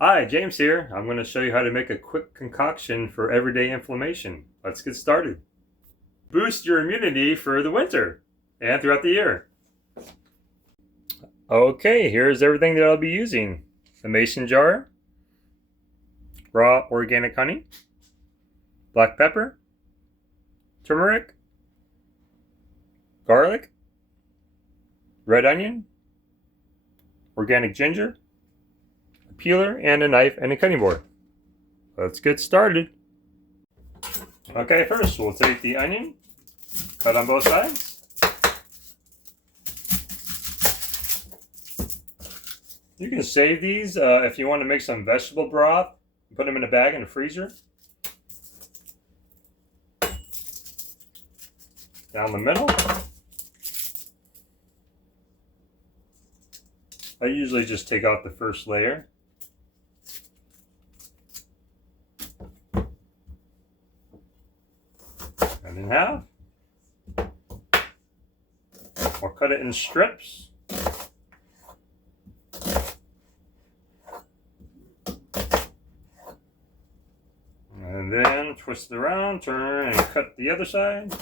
Hi, James here. I'm going to show you how to make a quick concoction for everyday inflammation. Let's get started. Boost your immunity for the winter and throughout the year. Okay, here's everything that I'll be using. The mason jar, raw organic honey, black pepper, turmeric, garlic, red onion, organic ginger, a peeler, and a knife and a cutting board. Let's get started. Okay, first we'll take the onion, cut on both sides. You can save these if you want to make some vegetable broth. Put them in a bag in the freezer. Down the middle. I usually just take out the first layer. And in half. Or cut it in strips. And then twist it around, turn, and cut the other side.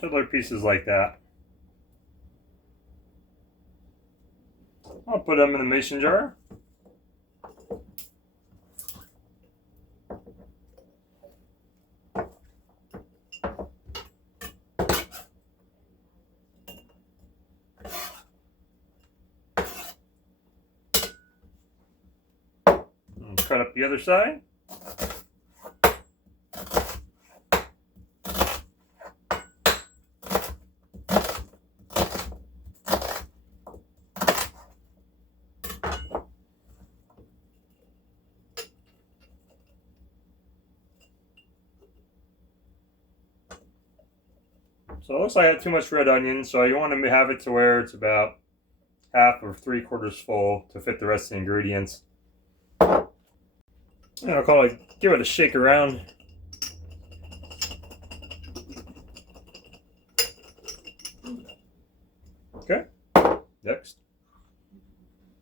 Fiddler pieces like that. I'll put them in the mason jar. And cut up the other side. So it looks like I had too much red onion, so you want to have it to where it's about half or 3/4 full to fit the rest of the ingredients. And I'll call it, give it a shake around. Okay, next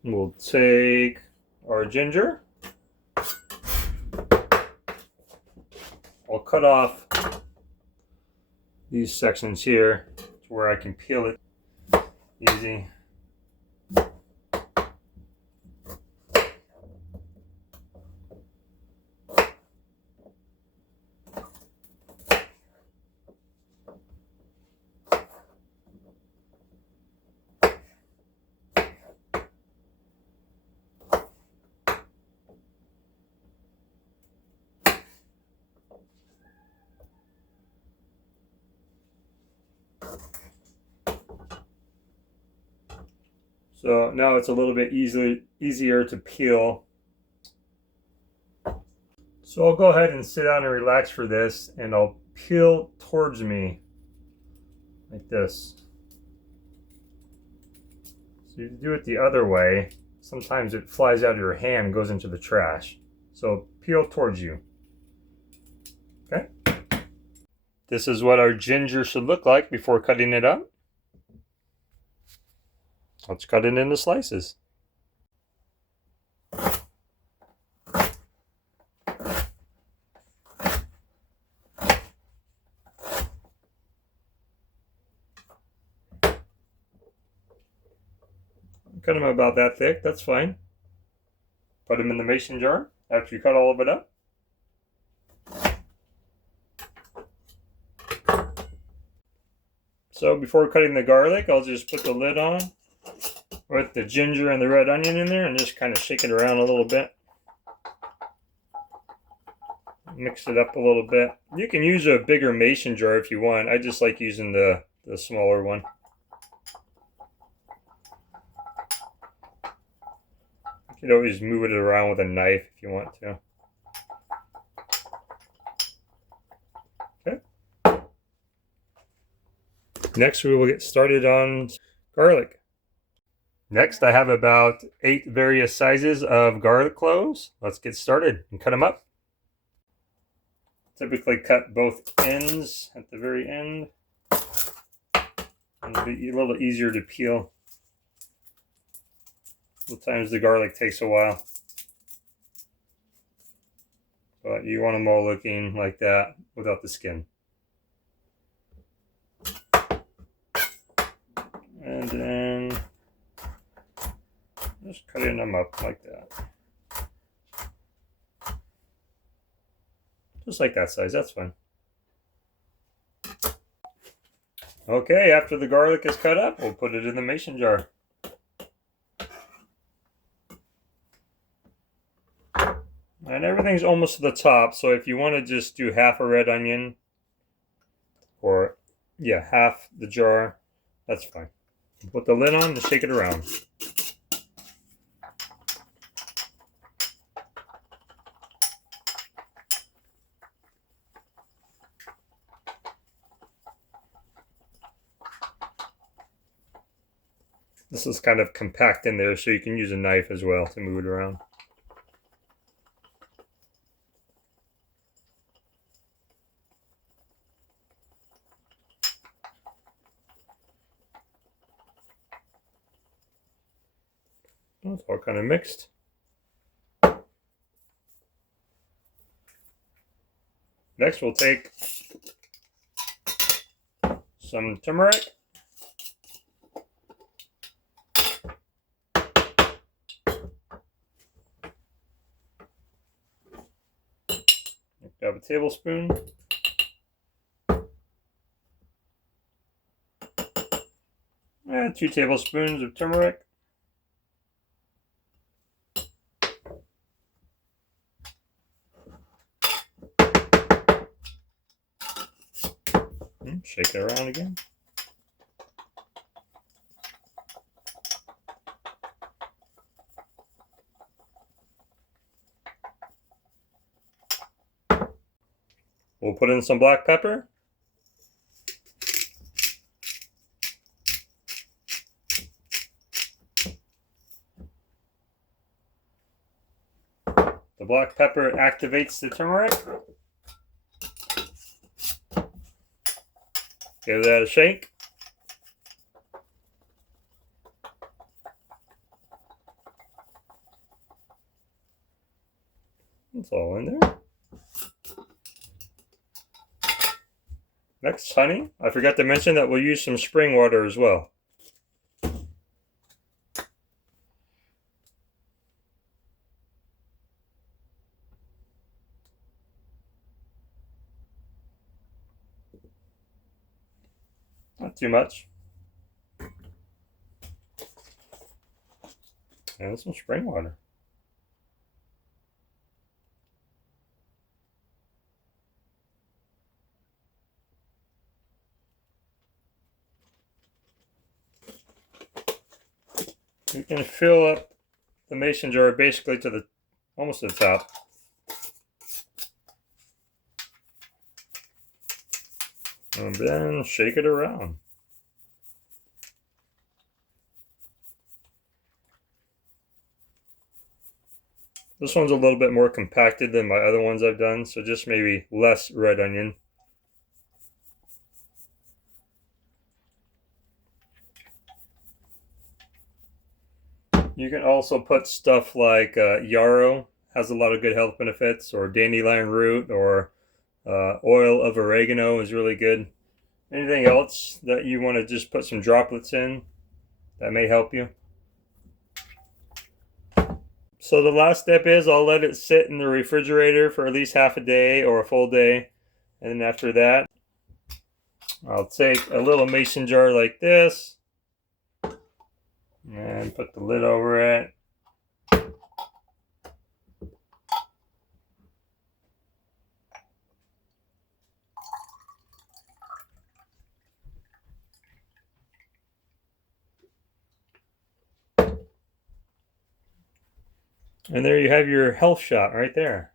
we'll take our ginger. I'll cut off these sections here to where I can peel it easy. So now it's a little bit easier to peel. So I'll go ahead and sit down and relax for this, and I'll peel towards me like this. So you do it the other way. Sometimes it flies out of your hand and goes into the trash. So peel towards you. Okay. This is what our ginger should look like before cutting it up. Let's cut it into slices. Cut them about that thick, that's fine. Put them in the mason jar after you cut all of it up. So before cutting the garlic, I'll just put the lid on with the ginger and the red onion in there and just kind of shake it around a little bit. Mix it up a little bit. You can use a bigger mason jar if you want. I just like using the smaller one. You can always move it around with a knife if you want to. Okay. Next we will get started on garlic. Next I have about 8 various sizes of garlic cloves. Let's get started and cut them up. typically cut both ends at the very end. It'll be a little easier to peel. Sometimes the garlic takes a while. But you want them all looking like that without the skin. And then just cutting them up like that. Just like that size, that's fine. Okay, after the garlic is cut up, we'll put it in the mason jar. And everything's almost to the top, so if you want to just do half a red onion, or yeah, half the jar, that's fine. Put the lid on and shake it around. This is kind of compact in there, so you can use a knife as well to move it around. It's all kind of mixed. Next, we'll take some turmeric. Grab a tablespoon. And 2 tablespoons of turmeric. Shake it around again. We'll put in some black pepper. The black pepper activates the turmeric. Give that a shake. It's all in there. Next, honey. I forgot to mention that we'll use some spring water as well. Not too much. And some spring water. You can fill up the mason jar basically to the almost to the top. And then shake it around. This one's a little bit more compacted than my other ones I've done, so just maybe less red onion. You can also put stuff like yarrow, has a lot of good health benefits, or dandelion root, or oil of oregano is really good. Anything else that you want to just put some droplets in that may help you. So the last step is I'll let it sit in the refrigerator for at least half a day or a full day. And then after that, I'll take a little mason jar like this and put the lid over it. And there you have your health shot right there.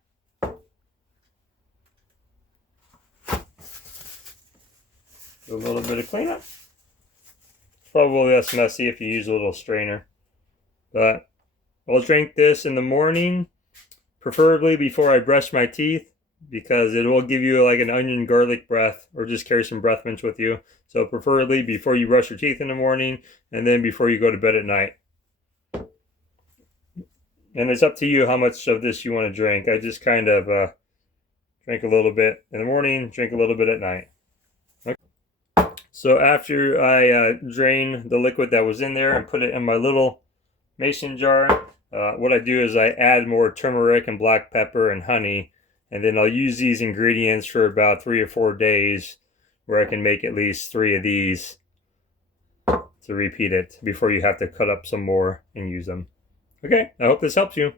Do a little bit of cleanup. It's probably less messy if you use a little strainer. But I'll drink this in the morning, preferably before I brush my teeth. because it will give you like an onion garlic breath, or just carry some breath mints with you. So preferably before you brush your teeth in the morning, and then before you go to bed at night. And it's up to you how much of this you want to drink. I just kind of drink a little bit in the morning, drink a little bit at night. Okay. So after I drain the liquid that was in there and put it in my little mason jar, what I do is I add more turmeric and black pepper and honey, and then I'll use these ingredients for about 3 or 4 days, where I can make at least 3 of these to repeat it before you have to cut up some more and use them. Okay, I hope this helps you.